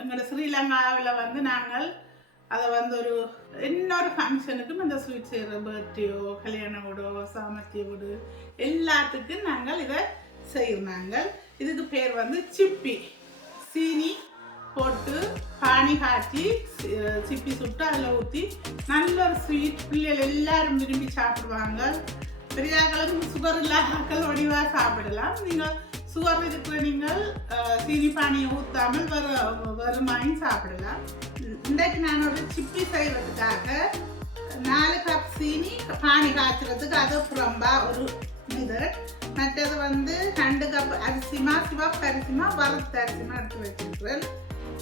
எங்களோட ஸ்ரீலங்காவில் வந்து நாங்கள் அதை வந்து இன்னொரு ஃபங்க்ஷனுக்கும் இந்த ஸ்வீட் செய்கிற பர்த்டேயோ கல்யாண வீடோ சாமர்த்திய வீடு எல்லாத்துக்கும் நாங்கள் இதை செய்கிறாங்க. இதுக்கு பேர் வந்து சிப்பி. சீனி போட்டு பானி காய்ச்சி சிப்பி சுட்டு அதில் ஊற்றி நல்ல ஒரு ஸ்வீட். பிள்ளைகள் எல்லாரும் விரும்பி சாப்பிடுவாங்க. பெரியாக்களும் சுகர் இல்லாத வடிவாக சாப்பிடலாம். நீங்கள் சுகர் இருக்கிற நீங்கள் சீனி பானியை ஊற்றாமல் வருமாயும் சாப்பிடலாம். இன்றைக்கு நான் ஒரு சிப்பி செய்வதற்காக 4 கப் சீனி பானி காய்ச்சறதுக்கு அது புறம்பா ஒரு மிதர், மற்றது வந்து 2 கப் அரிசிமா சிவப்பு அரிசிமா வறுத்த அரிசிமா எடுத்து வச்சிருக்கிறேன்.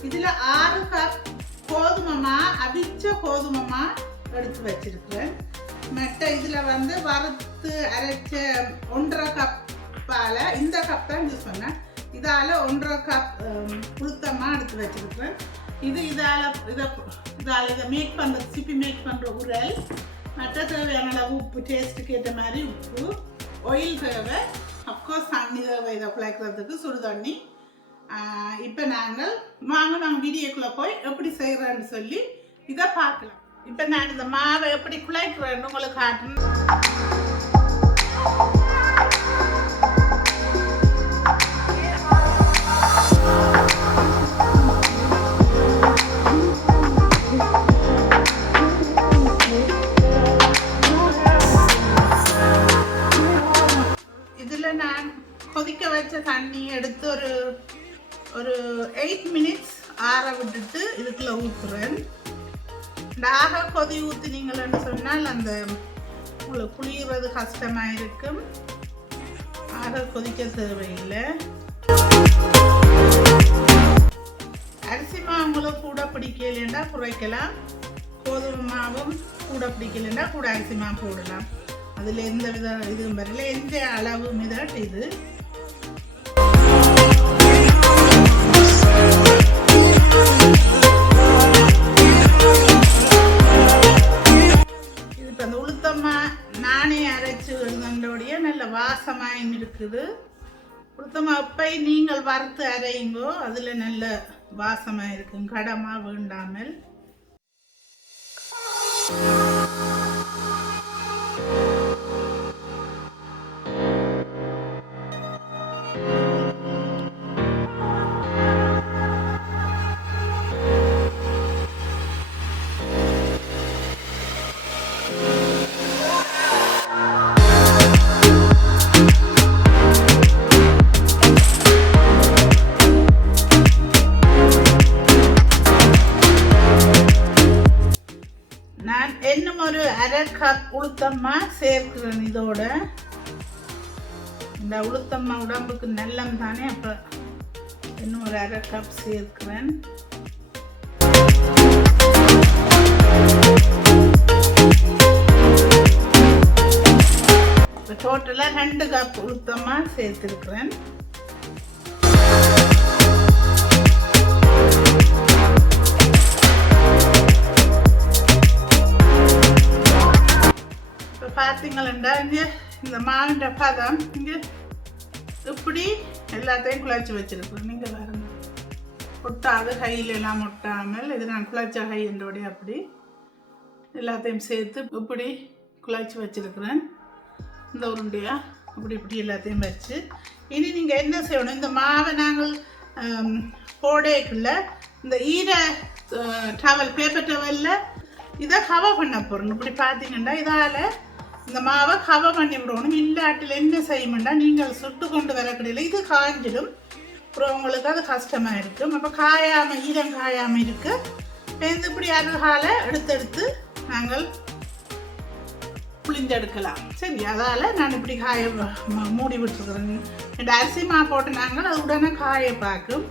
இதில் 6 கப் கோதுமைமா அவிச்ச கோதுமைமா எடுத்து வச்சிருக்கிறேன். மற்ற இதில் வந்து வறுத்து அரைச்ச 1.5 கப் பால், இந்த கப் தான் யூஸ் பண்ணேன். இதால் 1.5 கப் உளுத்தமா எடுத்து வச்சிருக்கிறேன். இதை மேக் பண்ணுறது சிப்பி மேக் பண்ணுற உரல். மற்ற தேவையான அளவு உப்பு, டேஸ்ட்டுக்கு ஏற்ற மாதிரி உப்பு, ஆயில் தேவை, அப்கோர்ஸ் தண்ணி தேவை இதை குழைக்கிறதுக்கு சுடு தண்ணி. இப்போ நாங்கள் வீடியோக்குள்ளே போய் எப்படி செய்கிறேன்னு சொல்லி இதை பார்க்கலாம். இப்போ நான் இந்த மாவை எப்படி குழைக்கிறேன்னு உங்களுக்கு காட்டணும். இதில் நான் கொதிக்க வச்ச தண்ணி எடுத்து ஒரு 8 மினிட்ஸ் ஆற விட்டுட்டு இதுக்குள்ள ஊற்றுறேன். ஆக கொதி ஊற்றினீங்கள்னு சொன்னால் அந்த உங்களுக்கு புளியறது கஷ்டமாக இருக்கும். ஆக கொதிக்க தேவையில்லை. அரிசி மாவுங்களும் கூட பிடிக்கலைன்னா குறைக்கலாம். கோதுமை மாவும் கூட பிடிக்கலைன்னா கூட அரிசி மாவு போடலாம். அதில் எந்த வித இதுவும் வரல. எந்த அளவு மிதட் இது. இப்போ அந்த உளுத்தம்மா நானே அரைச்சி இருந்தோடைய நல்ல வாசமாக இருக்குது. உளுத்தம்மா எப்போ நீங்கள் வறுத்து அரையுங்கோ அதில் நல்ல வாசமாக இருக்கும், கடமாக வேண்டாமல். இன்னும் ஒரு 1/2 கப் உளுத்தம்மா சேர்க்கிறேன். இதோட இந்த உளுத்தம்மா உடம்புக்கு நல்லம் தானே, அப்போ இன்னும் ஒரு 1/2 கப் சேர்க்கிறேன். இப்போ டோட்டலாக 2 கப் உளுத்தம்மா சேர்த்துருக்குறேன். பார்த்தீங்களா இந்த மாவின் பதம் இங்கே இப்படி எல்லாத்தையும் குழச்சி வச்சிருக்கிறேன். நீங்கள் பாருங்க, ஒட்டாது கையில் எல்லாம் ஒட்டாமல் இது நான் குழச்ச கை என்றோடைய அப்படி எல்லாத்தையும் சேர்த்து இப்படி குழச்சி வச்சிருக்கிறேன். இந்த உருண்டையா இப்படி எல்லாத்தையும் வச்சு இனி நீங்கள் என்ன செய்யணும், இந்த மாவை நாங்கள் போடேக்குள்ள இந்த டவல் பேப்பர் டவலில் இதை கவர் பண்ண போகிறோம். இப்படி பார்த்தீங்கன்னா இதால் இந்த மாவை கவர் பண்ணி விடணும். இல்லாட்டில் என்ன செய்யணும்னா நீங்கள் சுட்டு கொண்டு வரக்கூடியல இது காஞ்சிடும். அப்புறம் உங்களுக்கு அது கஷ்டமாக இருக்கும். அப்போ காயாமல் ஈரம் காயாமல் இருக்கு. இப்படி அருகால எடுத்து நாங்கள் புளிஞ்செடுக்கலாம். சரி, அதால் நான் இப்படி காய மூடி விட்டுருக்குறேன். ரெண்டு அரிசி மா போட்டு நாங்கள் அது உடனே காய பார்க்கும்.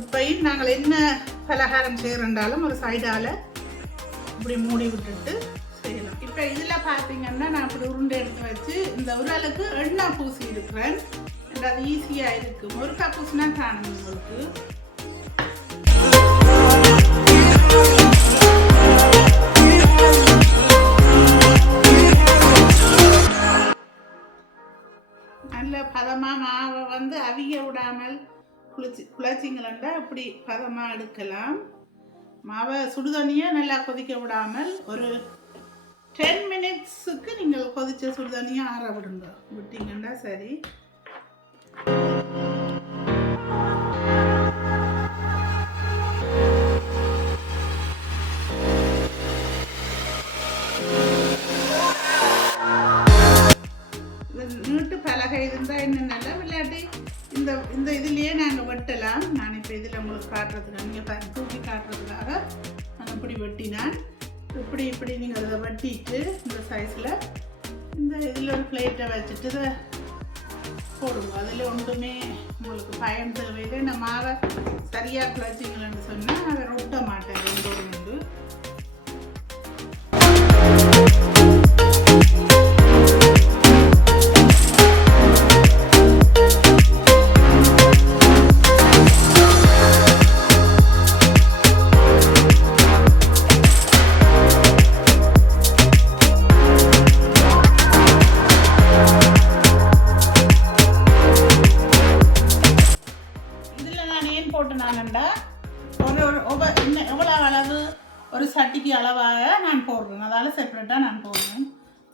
இப்பயும் நாங்கள் என்ன பலகாரம் செய்கிறோண்டாலும் ஒரு சைடால் இப்படி மூடி விட்டுட்டு செய்யலாம். இப்போ இதில் பார்த்தீங்கன்னா நான் இப்படி உருண்டை எடுத்து வச்சு இந்த உரலுக்கு எண்ணெய் பூசி இருக்கிறேன். அது ஈஸியாக இருக்கும். ஒரு கப் பூசினா காணும் உங்களுக்கு. நல்ல பதமாக மாவை வந்து அவிய விடாமல் குழச்சிங்களா இப்படி பதமாக எடுக்கலாம். மாவை சுடுதண்ணியை நல்லா கொதிக்க விடாமல் ஒரு 10 மினிட்ஸுக்கு நீங்கள் கொதிச்ச சுடுதண்ணியை ஆற விடுங்க. விட்டீங்கன்னா சரி. நீட்டு பலகை இருந்தால் என்ன நல்லா விளையாட்டு இந்த இந்த இதுலேயே நாங்கள் வெட்டலாம். நான் இப்போ இதில் உங்களுக்கு காட்டுறதுக்காக நீங்கள் தூக்கி காட்டுறதுக்காக நான் இப்படி வெட்டினான். இப்படி இப்படி நீங்கள் அதை வெட்டிட்டு இந்த சைஸில் இந்த இதில் ஒரு பிளேட்டை வச்சுட்டு இதை போடுவோம். அதில் ஒன்றுமே உங்களுக்கு பயம் தேவையில்லை. இந்த மாவை சரியாக குழச்சிங்கன்னு சொன்னால் அதை ரொட்ட மாட்டேன். ரெண்டோடு உண்டு. எவ்வளோ அளவு ஒரு சட்டிக்கு அளவாக நான் போடுறேன். அதால் செப்பரேட்டாக நான் போடுறேன்.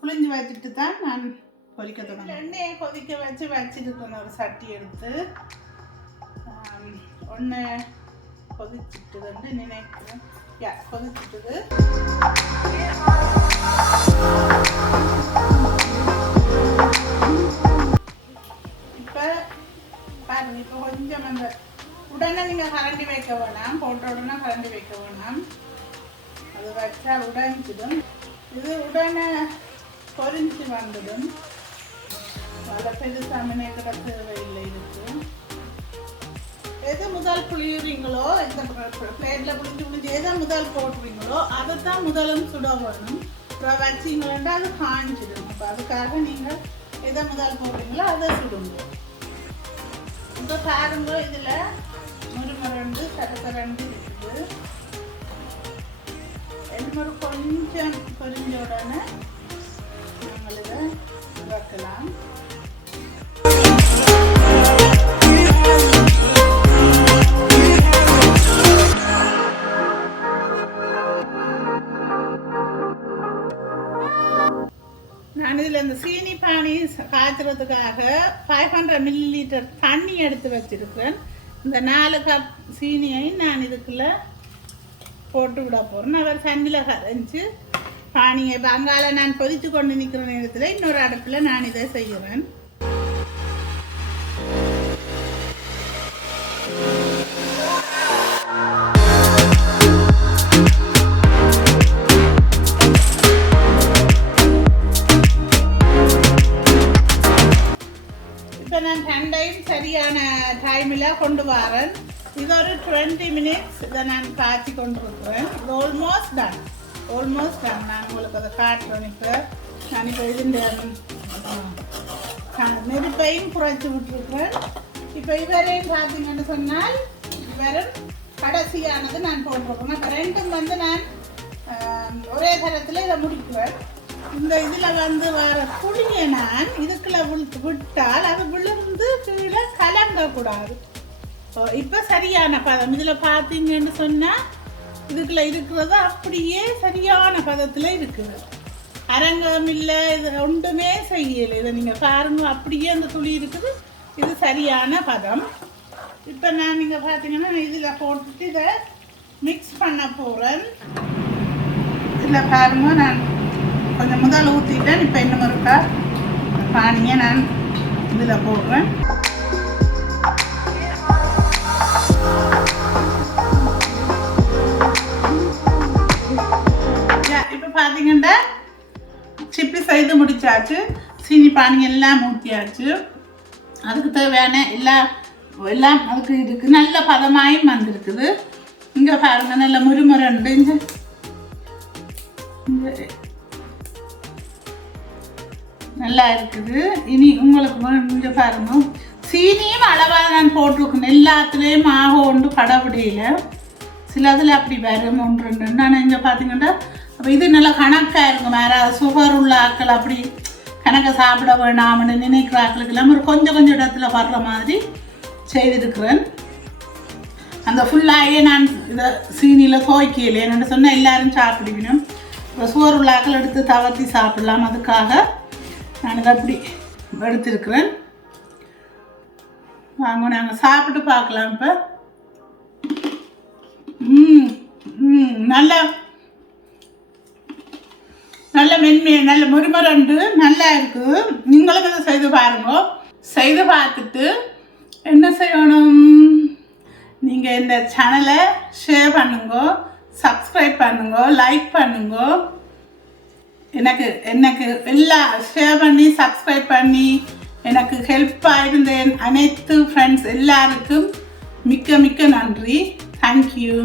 புளிஞ்சு வச்சுட்டு தான் நான் கொதிக்க தொடங்க. எண்ணெயை கொதிக்க வச்சுருக்கேன். ஒரு சட்டி எடுத்து ஒன்று கொதிச்சுட்டுதுன்னு நினைக்கிறேன். கொதிச்சுட்டுது. இப்போ பாருங்க, இப்போ கொஞ்சம் அந்த உடனே நீங்கள் கரண்டி வைக்க வேணாம். போட்ட உடனே கரண்டி வைக்க வேணாம். அது வச்சா உடஞ்சிடும். இது உடனே பொரிஞ்சு வந்துடும். நல்ல பெருசாக மினைக்கிற தேவையில்லை. இருக்கு எது முதல் புளியுறீங்களோ, இந்த பிளேட்டில் புளிஞ்சு எதை முதல் போட்டுறீங்களோ அதை தான் முதலும் சுட வேணும். அப்புறம் வச்சிங்களா அது காஞ்சிடும். அப்போ அதுக்காக நீங்கள் எதை முதல் போடுறீங்களோ அதை சுடுங்க. இப்போ பாருங்க, இதில் முருமரண்டு சரசரண்டு இருக்குது. எண்ணூறு கொஞ்சம் பொரிஞ்ச உடனே நாங்கள் இதை வைக்கலாம். நான் இதில் இந்த சீனி பானி காய்ச்சறதுக்காக 500 ml தண்ணி எடுத்து வச்சிருக்கிறேன். இந்த 4 கப் சீனியை நான் இதுக்குள்ளே போட்டு விட போகிறேன். அவர் தண்ணியில் கரைஞ்சி பானியை இப்போ அங்கால நான் கொதித்து கொண்டு நிற்கிற நேரத்தில் இன்னொரு அடுப்பில் நான் இதை செய்கிறேன். இப்போ நான் ரெண்டையும் சரியான டைமில் கொண்டு வரேன். இது ஒரு 20 மினிட்ஸ் இதை நான் காய்ச்சி கொண்டிருக்கிறேன். இது ஆல்மோஸ்ட் டன். நான் உங்களுக்கு அதை காட்டுறேன். இப்போ நான் இப்போ இதுண்ட நெருப்பையும் குறைச்சி விட்டுருக்குறேன். இப்போ இவரையும் பார்த்தீங்கன்னு சொன்னால் இவரும் கடைசியானது நான் போட்டிருக்கேன். இப்போ ரெண்டும் நான் ஒரே தரத்தில் இதை முடிக்கிறேன். இந்த இதில் வர புளியை நான் இதுக்குள்ள விட்டால் அது விழுந்து கீழே கலங்கக்கூடாது. இப்போ சரியான பதம் இதில் பார்த்தீங்கன்னு சொன்னால் இதுக்குள்ள இருக்கிறது அப்படியே சரியான பதத்தில் இருக்குது. அரங்கம் இல்லை, இது ஒன்றுமே செய்யலை. இதை நீங்கள் பாருங்க, அப்படியே அந்த துளி இருக்குது. இது சரியான பதம். இப்போ நான் நீங்கள் பார்த்தீங்கன்னா இதில் போட்டுட்டு இதை மிக்ஸ் பண்ண போகிறேன். இதில் பாருங்க, நான் கொஞ்சம் முதல் ஊற்றிட்டேன். இப்போ இன்னும் இருக்கா பானியை நான் இதில் போடுறேன். இப்போ பார்த்தீங்கன்னா சிப்பி செய்து முடிச்சாச்சு. சீனி பானி எல்லாம் ஊற்றியாச்சு. அதுக்கு தேவையான எல்லாம் அதுக்கு இருக்குது. நல்ல பதமாயும் வந்திருக்குது. இங்கே பாருங்க, நல்ல முறுமுறண்டு நல்லா இருக்குது. இனி உங்களுக்கு இங்கே பாருங்க, சீனியும் அளவாக நான் போட்டிருக்கேன். எல்லாத்துலேயும் ஆக ஒன்று கடைபிடியில் சிலதில் அப்படி வரும் 1-2. நான் இங்கே பார்த்தீங்கன்னா அப்போ இது நல்லா கணக்காக இருக்கும். வேறு சுகர் உள்ள ஆக்கள் அப்படி கணக்கை சாப்பிட வேணாம்னு நினைக்கிற ஆக்களுக்கு இல்லாமல் ஒரு கொஞ்சம் இடத்துல வர்ற மாதிரி செய்திருக்கிறேன். அந்த ஃபுல்லாகவே நான் இதை சீனியில் துவைக்கல என்னென்னு சொன்னால் எல்லாரும் சாப்பிடுவினும் இப்போ சோறு விழாக்கள் எடுத்து தவர்த்தி சாப்பிடலாம், அதுக்காக நான் இதை அப்படி எடுத்திருக்கிறேன். வாங்க நாங்கள் சாப்பிட்டு பார்க்கலாம். இப்போ நல்ல நல்ல மென்மையை நல்ல முறுமுறண்டு நல்லா இருக்குது. நீங்களும் இதை செய்து பாருங்க. செய்து பார்த்துட்டு என்ன செய்யணும், நீங்கள் இந்த சேனலை ஷேர் பண்ணுங்க, சப்ஸ்கிரைப் பண்ணுங்க, லைக் பண்ணுங்க. எனக்கு எல்லா ஷேர் பண்ணி சப்ஸ்கிரைப் பண்ணி எனக்கு ஹெல்ப்பாக இருந்தேன் அனைத்து ஃப்ரெண்ட்ஸ் எல்லாருக்கும் மிக்க மிக்க நன்றி. தேங்க்யூ.